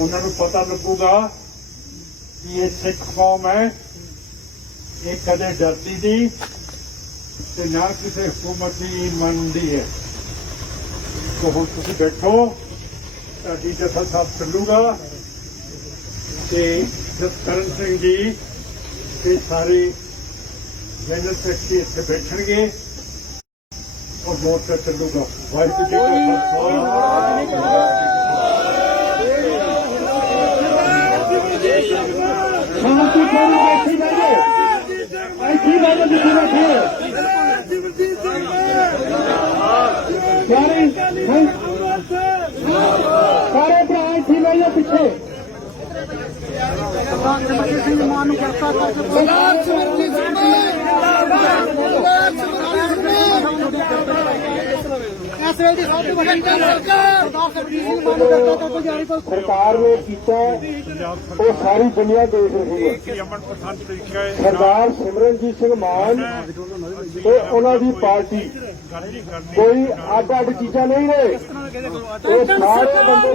उन्होंने पता लगूगा कि ये सिख कौम है, ये कदे डरती नहीं ते ना किसी हुकूमत की मनती है। तो हम तुम बैठो, ताकि जथा साहब चलूगा ते जसकरण सिंह जी ते सारे जनरल सैकटरी इतने बैठणगे और मोर्चा चलूगा। वाहिगुरू जी का सारे भरा इत्थे बहिए पिछे सरकार ने किया वो सारी दुनिया देख रही है। सरदार सिमरनजीत सिंह मान ते उन्हां दी पार्टी कोई अड अड चीजा नहीं रहे, वो सारे बंदे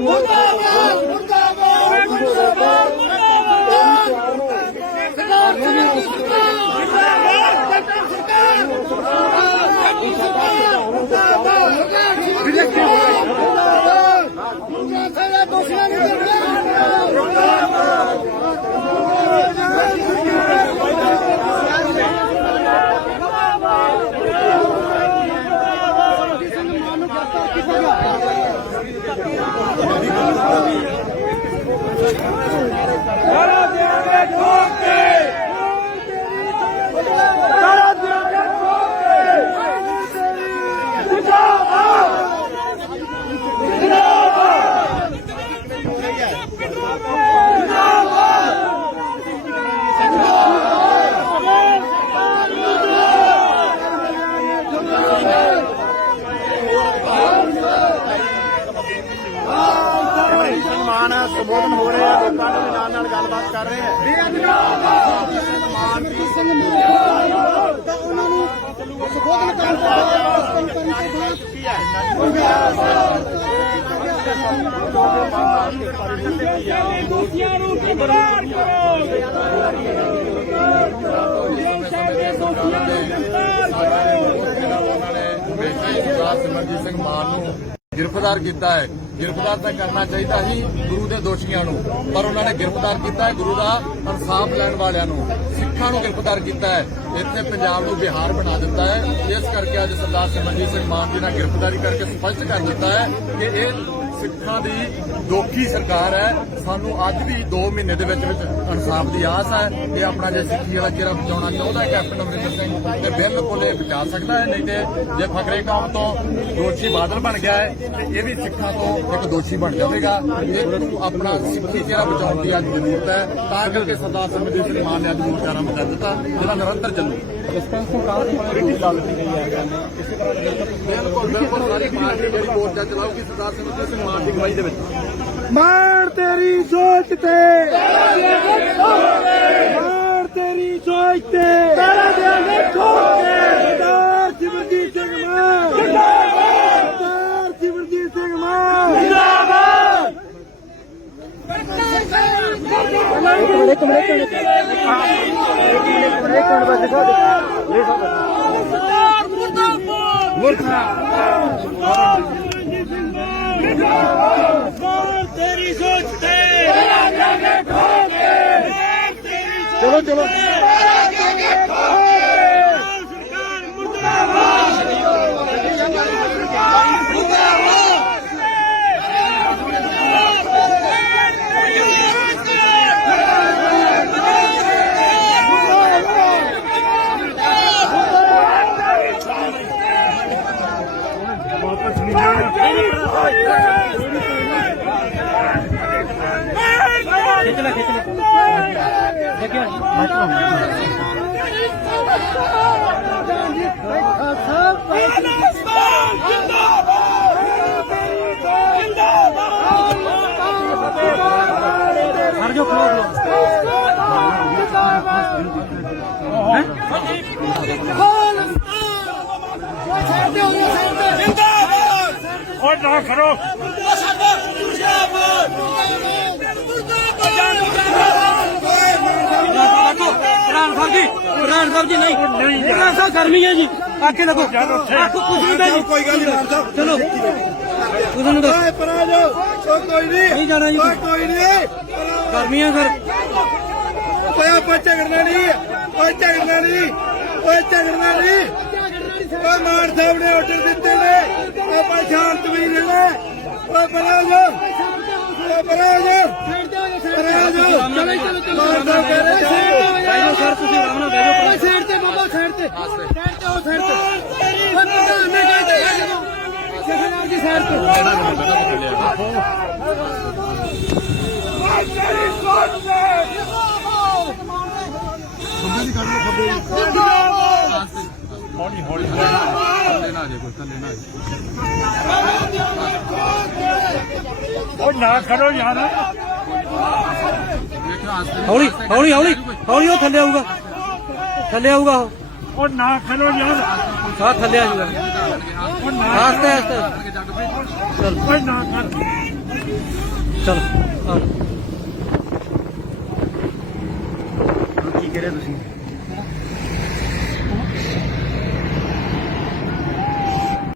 संबोधन हो रहे हैं, लोगों के नाल गलबात कर रहे हैं। सिमरनजीत सिंह मान नूं गिरफ्तार किया है। गिरफ्तार तो करना चाहिए ही गुरु के दोषियों को, पर उन्होंने गिरफ्तार किया है गुरु का इंसाफ लैण वालियां नूं, सिखां नूं गिरफ्तार किया है। इत्थे पंजाब नूं बिहार बना दिता है। इस करके अज सरदार सिमरनजीत सिंह मान जी ने गिरफ्तारी करके स्पष्ट कर दिता है कि यह सिखां दी दोखी सरकार है। सानू अज भी 2 महीने दे विच इंसाफ की आस है। ये अपना जो सिक्खी वाला चेहरा बचाना चाहता है कैप्टन अमरिंदर सिंह तो बिल्कुल बचा सकता है, नहीं तो जे फकरे कौम तो दोषी बादल बन गया है तो ये भी सिखां तो एक दोषी बन जाएगा। अपना सिक्खी चेहरा बचाने की अज जरूरत है, तां करके सरदार सिमरनजीत सिंह मान ने अज मुकाम आरंभ कर दिता जिहदा निरंतर चलू। बिल्कुल बिल्कुल सारी पार्टी मेरी मोर्चा चलाऊगी सरदार सिमरनजीत सिंह मान की अगवाई दे विच। मार तेरी सोच ते, मार तेरी सोच ते, सरदार सिमरनजीत सिंह मान, सरदार सिमरनजीत सिंह मान जिंदाबाद। तेरी सोच ते चलो चलो सरकार मुर्दाबाद। वापस नहीं खिचला खिचला देखिए हर जो खड़ो और ना करो ਮਾਨ ਸਾਹਿਬ ਜੀ ਨਹੀਂ ਮਾਨ ਸਾਹਿਬ ਗਰਮੀ ਹੈ ਜੀ ਆਕੇ ਲੱਗੋ ਆਖੋ ਕੁਝ ਨਹੀਂ ਜੀ ਕੋਈ ਗੱਲ ਨਹੀਂ ਮਾਨ ਸਾਹਿਬ ਚਲੋ ਕੁਝ ਨੂੰ ਦੱਸ ਪਰਾ ਜਾਓ ਕੋਈ ਨਹੀਂ ਜਾਣਾ ਜੀ ਕੋਈ ਨਹੀਂ ਗਰਮੀ ਹੈ ਸਰ ਓਏ ਆਪਾਂ ਝਗੜਨਾ ਨਹੀਂ ਓਏ ਝਗੜਨਾ ਨਹੀਂ ਓਏ ਝਗੜਨਾ ਨਹੀਂ ਓਏ ਮਾਨ ਸਾਹਿਬ ਨੇ ਆਰਡਰ ਦਿੱਤੇ ਨੇ ਆਪਾਂ ਸ਼ਾਂਤ ਵੀ ਰਹਿਣਾ ਓਏ ਪਰਾ ਜਾਓ ਓਏ ਪਰਾ ਜਾਓ ਪਰਾ ਜਾਓ ਮਾਨ ਸਾਹਿਬ ਕਹਿ ਰਹੇ ਸਰ ਤੁਸੀਂ ਆਰਾਮ ਨਾਲ ਬੈਠੋ ਓਏ ਸਾਈਡ ਤੇ ਬਾਬਾ ਸਾਈਡ ਤੇ ਉਹ ਸਾਈਡ ਤੇ ਓਏ ਪ੍ਰਧਾਨ ਨੇ ਕਹਿ ਦਿੱਤਾ ਜਖਨਾਰ ਜੀ ਸਾਈਡ ਤੇ ਹੌਲੀ ਹੌਲੀ ਥੱਲੇ ਨਾ ਜੇ ਕੋਈ ਥੱਲੇ ਨਾ ਉਹ ਨਾ ਖੜੋ ਯਾਰ ਹੌਲੀ ਹੌਲੀ ਹੌਲੀ ਹੌਲੀ ਉਹ ਥੱਲੇ ਆਊਗਾ ਉਹ ਉਹ ਨਾ ਖੜੋ ਯਾਰ ਸਾਹ ਥੱਲੇ ਆ ਜਾਊਗਾ ਉਹ ਨਾ ਆਸਤੇ ਆਸਤੇ ਚਲ ਓਏ ਨਾ ਕਰ ਚਲ ਕੀ ਕਰਿਆ ਤੁਸੀਂ